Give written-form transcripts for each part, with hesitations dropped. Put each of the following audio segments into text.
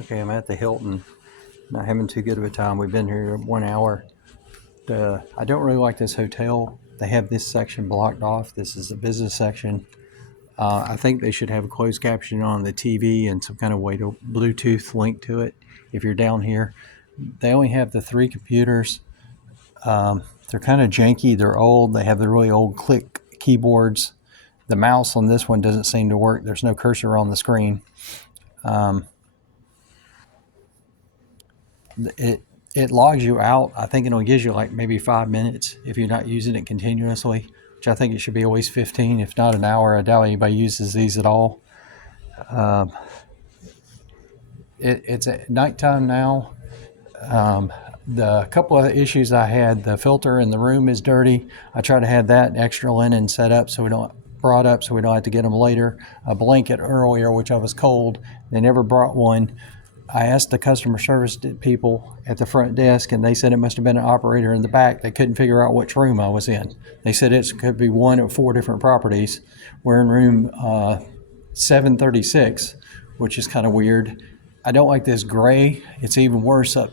Okay, I'm at the Hilton. Not having too good of a time. We've been here 1 hour. I don't really like this hotel. They have this section blocked off. This is the business section. I think they should have a closed caption on the TV and some kind of way to Bluetooth link to it if you're down here. They only have the 3 computers. They're kind of janky. They're old. They have the really old click keyboards. The mouse on this one doesn't seem to work. There's no cursor on the screen. It logs you out. I think it'll give you like maybe 5 minutes if you're not using it continuously, which I think it should be at least 15, if not an hour. I doubt anybody uses these at all. It's at nighttime now. The couple of issues I had, the filter in the room is dirty. I try to have that extra linen set up so we don't have to get them later. A blanket earlier, which I was cold. They never brought one. I asked the customer service people at the front desk, and they said it must have been an operator in the back. They couldn't figure out which room I was in. They said it could be one of 4 different properties. We're in room 736, which is kind of weird. I don't like this gray. It's even worse up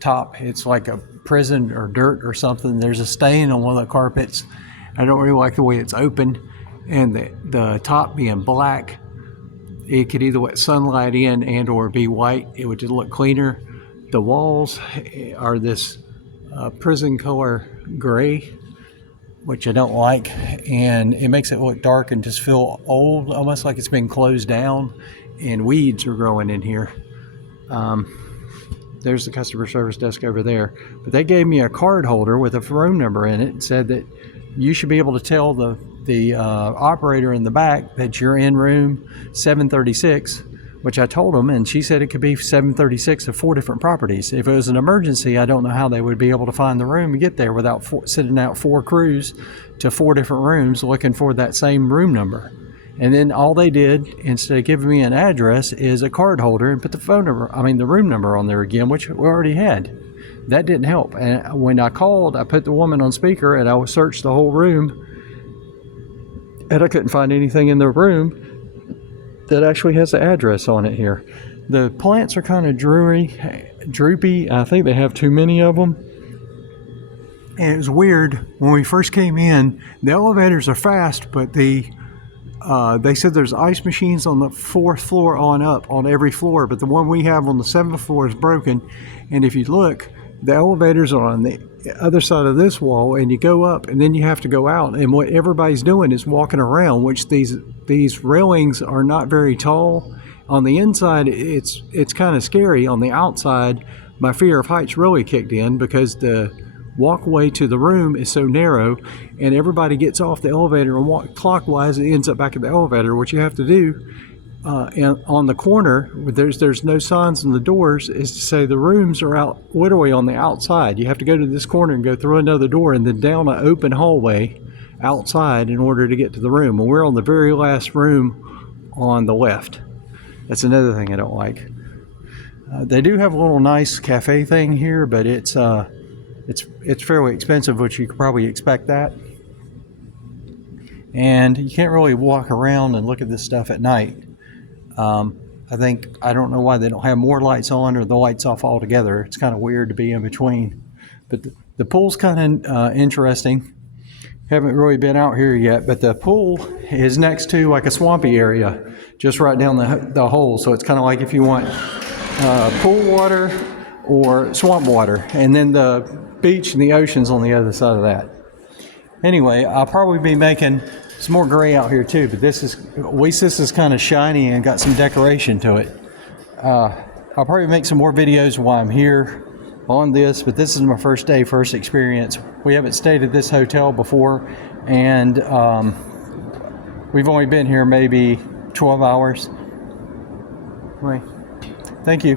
top. It's like a prison or dirt or something. There's a stain on one of the carpets. I don't really like the way it's open, and the top being black. It could either let sunlight in and or be white. It would just look cleaner. The walls are this prison color gray, which I don't like, and it makes it look dark and just feel old, almost like it's been closed down, and weeds are growing in here. There's the customer service desk over there. But they gave me a card holder with a room number in it and said that you should be able to tell the operator in the back that you're in room 736, which I told them, and she said it could be 736 of 4 different properties. If it was an emergency, I don't know how they would be able to find the room and get there without sending out 4 crews to 4 different rooms looking for that same room number. And then all they did, instead of giving me an address, is a card holder and put the room number on there again, which we already had. That didn't help. And when I called, I put the woman on speaker and I searched the whole room, and I couldn't find anything in the room that actually has the address on it here. The plants are kind of droopy. I think they have too many of them. And it was weird. When we first came in, the elevators are fast, but they said there's ice machines on the 4th floor on up on every floor, but the one we have on the 7th floor is broken. And if you look, the elevators are on the other side of this wall, and you go up and then you have to go out, and what everybody's doing is walking around, which these railings are not very tall. On the inside it's kind of scary. On the outside, my fear of heights really kicked in because the walkway to the room is so narrow, and everybody gets off the elevator and walk clockwise and ends up back at the elevator. What you have to do and on the corner, there's no signs on the doors, is to say the rooms are out literally on the outside. You have to go to this corner and go through another door and then down an open hallway outside in order to get to the room. And we're on the very last room on the left. That's another thing I don't like. They do have a little nice cafe thing here, but it's fairly expensive, which you could probably expect that. And you can't really walk around and look at this stuff at night. I don't know why they don't have more lights on or the lights off altogether. It's kind of weird to be in between. But the pool's kind of interesting. Haven't really been out here yet, but the pool is next to like a swampy area, just right down the hole. So it's kind of like if you want pool water or swamp water, and then the beach and the ocean's on the other side of that. Anyway, I'll probably be making some more gray out here too, but this is kind of shiny and got some decoration to it. I'll probably make some more videos while I'm here on this, but this is my first experience. We haven't stayed at this hotel before, and we've only been here maybe 12 hours. Right. Thank you.